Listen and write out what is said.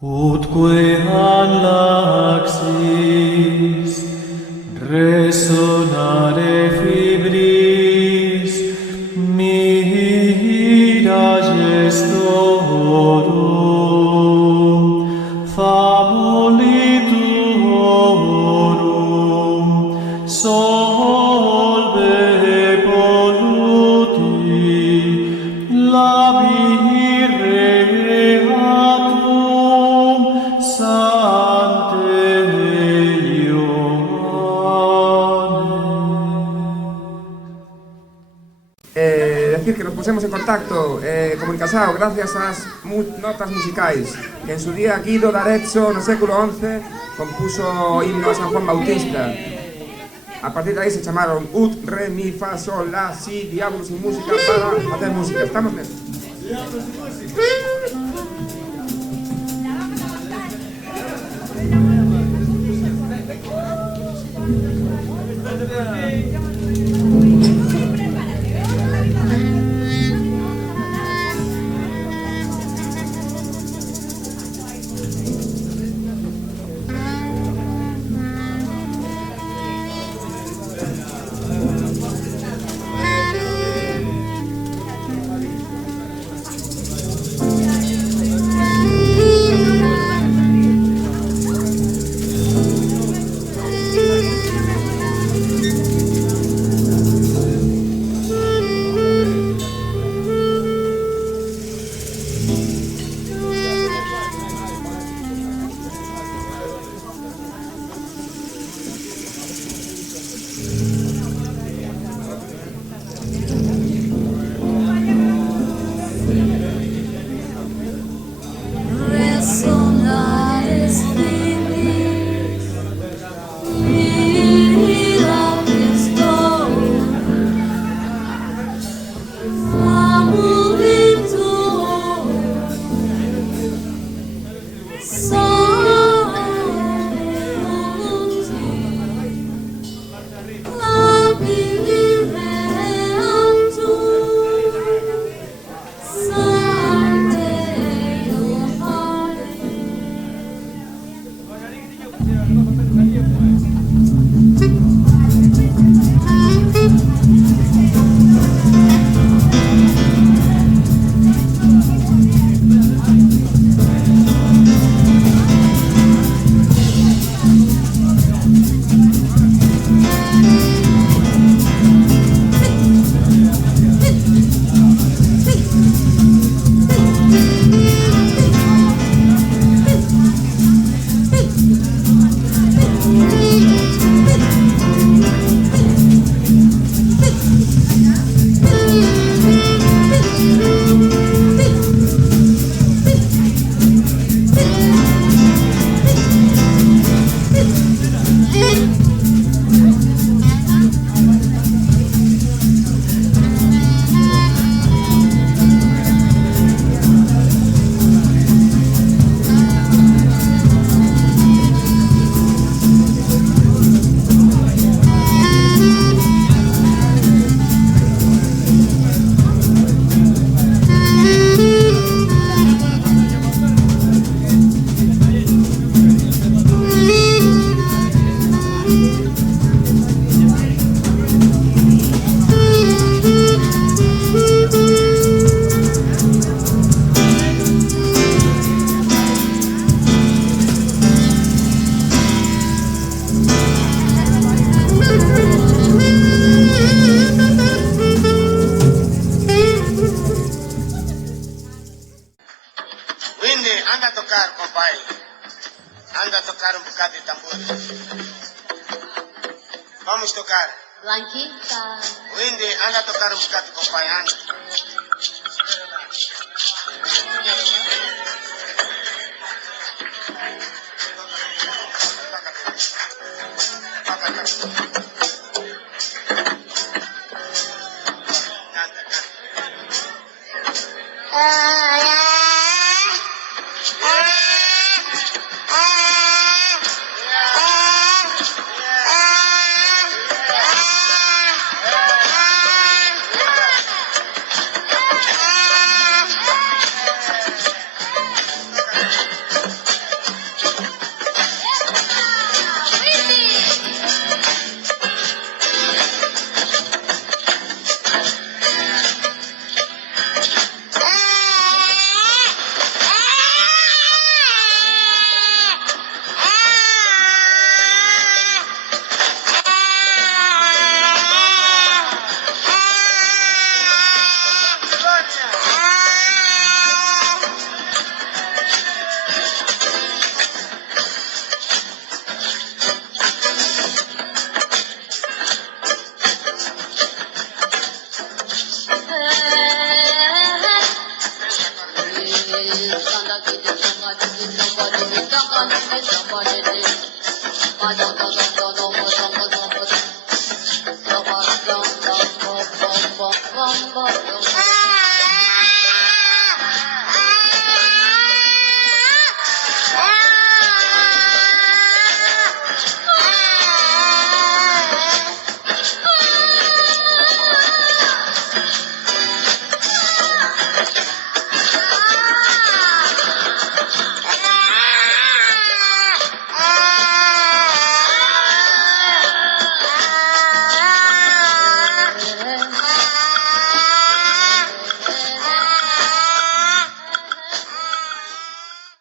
Utque laxis resonare fibris mira gestorum famulituorum solve polluti labirreatum sante Decir que nos pusemos en contacto como encasado gracias ás notas musicais que en su día Guido d'Arezzo no século XI compuso himno a San Juan Bautista. A partir de aí se chamaron Ut, Re, Mi, Fa, Sol, La, Si, Diablos y Música para facer música. Estamos nesto. Anda a tocar, compadre. Anda a tocar un bocado de tambor. Vamos tocar. Blanquita. Windy, anda a tocar un bocado, compadre. Anda. somebody, somebody, somebody, somebody, somebody,